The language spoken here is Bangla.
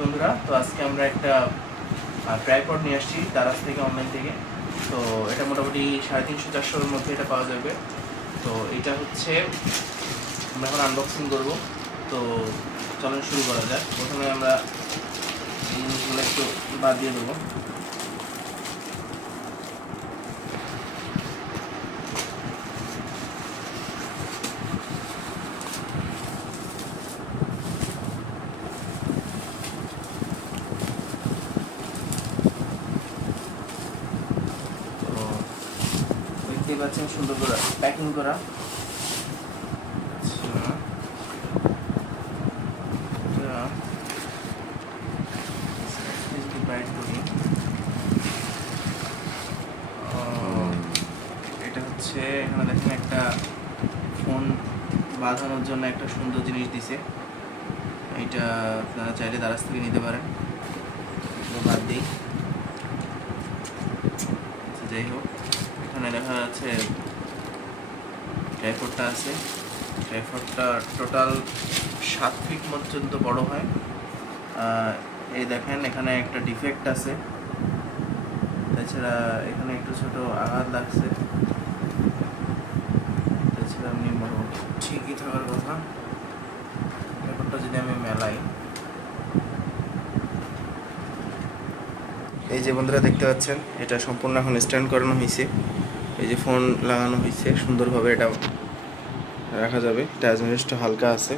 বন্ধুরা, তো আজকে আমরা একটা ট্রাইপড নিয়ে আসছি দারাজ থেকে, অনলাইন থেকে। তো এটা মোটামুটি 350-400-এর মধ্যে এটা পাওয়া যাবে। তো এটা হচ্ছে আমরা এখন আনবক্সিং করব। তো চলুন শুরু করা যাক। প্রথমে আমরা এই জিনিসগুলো একটু বাদ দিয়ে দেবো। দেখতেই পাচ্ছেন সুন্দর করে প্যাকিং করা। এটা হচ্ছে এখানে দেখেন একটা ফোন বাঁধানোর জন্য একটা সুন্দর জিনিস দিছে। এইটা আপনারা চাইলে দারাজ থেকে নিতে পারেন। বাদ দিই, যাই হোক, এখানে দেখা যাচ্ছে ট্রাইপডটা আছে। ট্রাইপডটা টোটাল 7 ফিট পর্যন্ত বড় হয়। এই দেখেন এখানে একটা ডিফেক্ট আছে, তাছাড়া এখানে একটু ছোট আঘাত লাগছে, তাছাড়া আমি মোটামুটি ঠিকই থাকার কথা। ট্রাইপডটা যদি আমি মেলাই, এই যে বন্ধুরা দেখতে পাচ্ছেন, এটা সম্পূর্ণ এখন স্ট্যান্ড করানো হয়েছে। এই যে ফোন লাগানো হয়েছে সুন্দরভাবে, এটা রাখা যাবে। এটা অ্যাজমেস্টটা হালকা আছে।